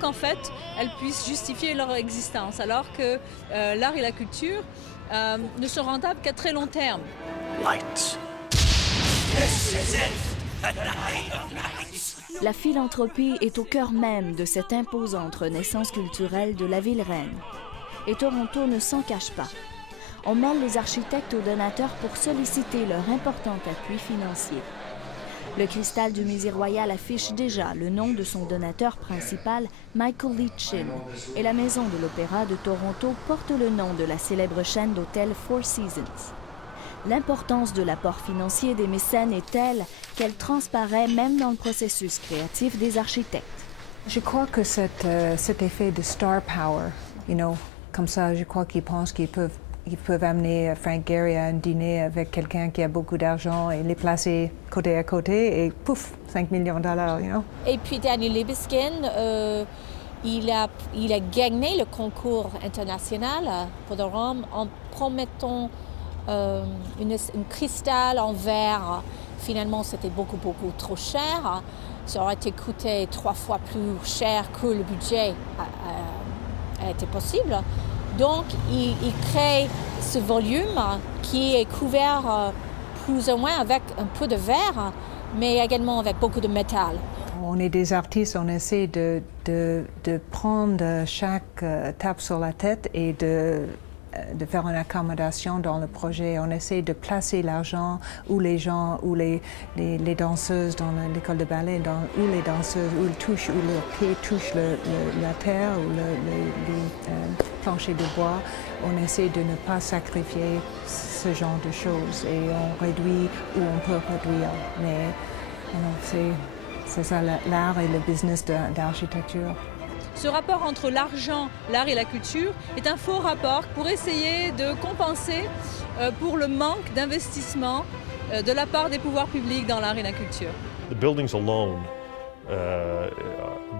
qu'en fait, elles puissent justifier leur existence, alors que l'art et la culture ne sont rentables qu'à très long terme. Lights. This is it. La philanthropie est au cœur même de cette imposante renaissance culturelle de la ville reine. Et Toronto ne s'en cache pas. On mêle les architectes aux donateurs pour solliciter leur important appui financier. Le cristal du Musée royal affiche déjà le nom de son donateur principal, Michael Lee Chin, et la Maison de l'Opéra de Toronto porte le nom de la célèbre chaîne d'hôtels Four Seasons. L'importance de l'apport financier des mécènes est telle qu'elle transparaît même dans le processus créatif des architectes. Je crois que cet effet de star power, comme ça, je crois qu'ils pensent qu'ils peuvent amener Frank Gehry à un dîner avec quelqu'un qui a beaucoup d'argent et les placer côté à côté et pouf, 5 millions de dollars, Et puis Daniel Libeskind, il a gagné le concours international pour de Rome en promettant une cristal en verre. Finalement, c'était beaucoup trop cher. Ça aurait été coûté 3 fois plus cher que le budget a été possible. Donc, il crée ce volume qui est couvert plus ou moins avec un peu de verre, mais également avec beaucoup de métal. On est des artistes, on essaie de prendre chaque tape sur la tête et de faire une accommodation dans le projet. On essaie de placer l'argent où les gens, où les danseuses dans l'école de ballet, où les danseuses, où ils touchent, où leurs pieds touchent la terre ou les planchers de bois. On essaie de ne pas sacrifier ce genre de choses et on réduit où on peut réduire. Mais c'est ça l'art et le business d'architecture. Ce rapport entre l'argent, l'art et la culture est un faux rapport pour essayer de compenser pour le manque d'investissement de la part des pouvoirs publics dans l'art et la culture. The buildings alone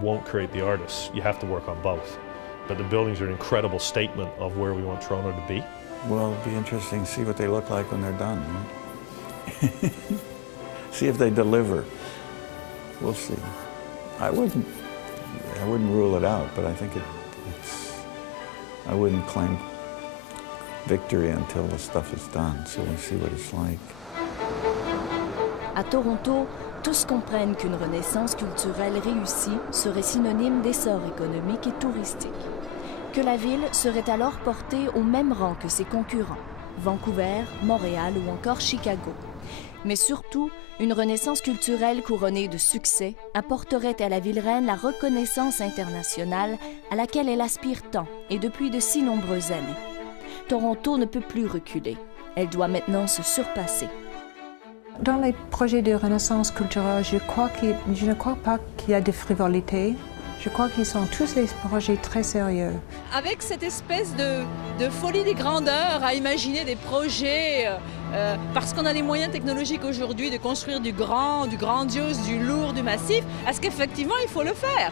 won't create the artists. You have to work on both. But the buildings are an incredible statement of where we want Toronto to be. Well, it'll be interesting to see what they look like when they're done. Right? See if they deliver. We'll see. I wouldn't rule it out, but I think I wouldn't claim victory until the stuff is done, so we'll see what it's like. À Toronto, tous comprennent qu'une renaissance culturelle réussie serait synonyme d'essor économique et touristique. Que la ville serait alors portée au même rang que ses concurrents, Vancouver, Montréal ou encore Chicago. Mais surtout, une renaissance culturelle couronnée de succès apporterait à la ville reine la reconnaissance internationale à laquelle elle aspire tant et depuis de si nombreuses années. Toronto ne peut plus reculer. Elle doit maintenant se surpasser. Dans les projets de renaissance culturelle, je ne crois pas qu'il y a de frivolité. Je crois qu'ils sont tous des projets très sérieux. Avec cette espèce de folie des grandeurs à imaginer des projets, parce qu'on a les moyens technologiques aujourd'hui de construire du grand, du grandiose, du lourd, du massif, est-ce qu'effectivement il faut le faire?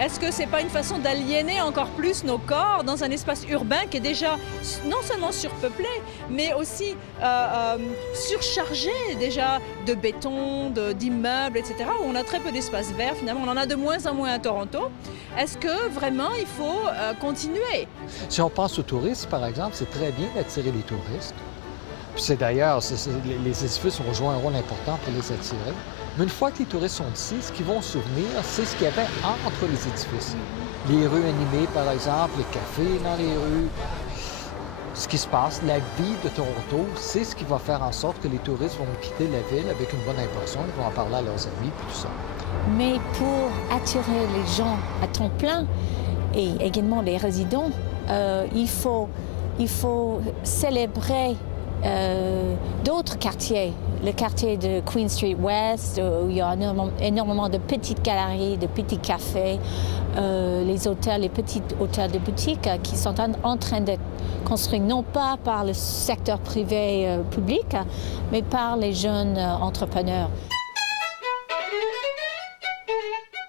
Est-ce que c'est pas une façon d'aliéner encore plus nos corps dans un espace urbain qui est déjà non seulement surpeuplé, mais aussi surchargé déjà de béton, d'immeubles, etc., où on a très peu d'espace vert, finalement on en a de moins en moins à Toronto. Est-ce que vraiment il faut continuer? Si on pense au tourisme, par exemple, c'est très bien d'attirer les touristes. Puis c'est d'ailleurs, les édifices ont joué un rôle important pour les attirer. Mais une fois que les touristes sont ici, ce qu'ils vont se souvenir, c'est ce qu'il y avait entre les édifices. Les rues animées, par exemple, les cafés dans les rues. Ce qui se passe, la vie de Toronto, c'est ce qui va faire en sorte que les touristes vont quitter la ville avec une bonne impression, ils vont en parler à leurs amis, puis tout ça. Mais pour attirer les gens à temps plein et également les résidents, il faut célébrer d'autres quartiers. Le quartier de Queen Street West, où il y a énormément de petites galeries, de petits cafés, les hôtels, les petits hôtels de boutique qui sont en train d'être construits non pas par le secteur privé public, mais par les jeunes entrepreneurs.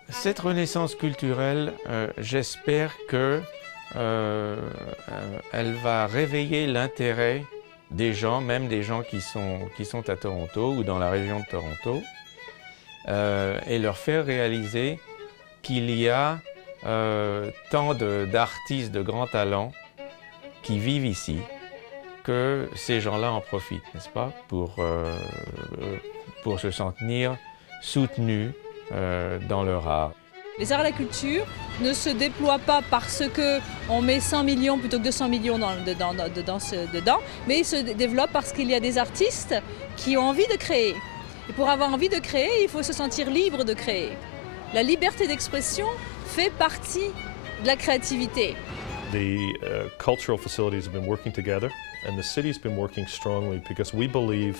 Cette renaissance culturelle, j'espère que elle va réveiller l'intérêt des gens, même des gens qui sont à Toronto ou dans la région de Toronto, et leur faire réaliser qu'il y a tant d'artistes de grand talent qui vivent ici, que ces gens-là en profitent, n'est-ce pas, pour se sentir soutenus dans leur art. Les arts et la culture ne se déploient pas parce qu'on met 100 millions plutôt que 200 millions dedans, mais ils se développent parce qu'il y a des artistes qui ont envie de créer. Et pour avoir envie de créer, il faut se sentir libre de créer. La liberté d'expression fait partie de la créativité. The cultural facilities have been working together, and the city's been working strongly because we believe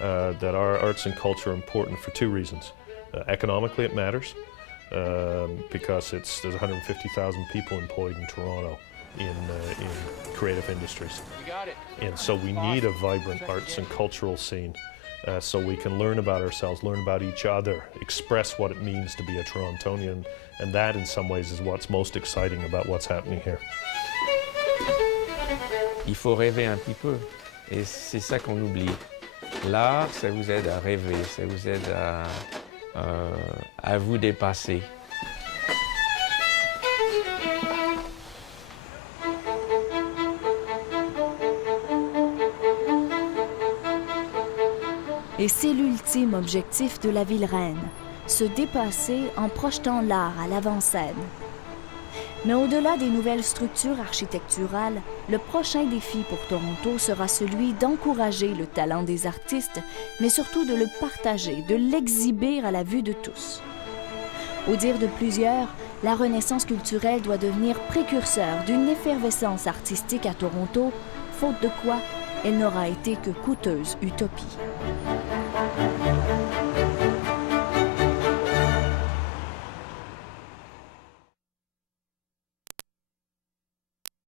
that our arts and culture are important for two reasons. Economically, it matters because there's 150,000 people employed in Toronto in creative industries. And so we need a vibrant arts and cultural scene so we can learn about ourselves, learn about each other, express what it means to be a Torontonian, and that in some ways is what's most exciting about what's happening here. Il faut rêver un petit peu, et c'est ça qu'on oublie. L'art, ça vous aide à rêver, ça vous aide à vous dépasser. Et c'est l'ultime objectif de la ville reine, se dépasser en projetant l'art à l'avant-scène. Mais au-delà des nouvelles structures architecturales, le prochain défi pour Toronto sera celui d'encourager le talent des artistes, mais surtout de le partager, de l'exhiber à la vue de tous. Au dire de plusieurs, la renaissance culturelle doit devenir précurseur d'une effervescence artistique à Toronto, faute de quoi elle n'aura été que coûteuse utopie.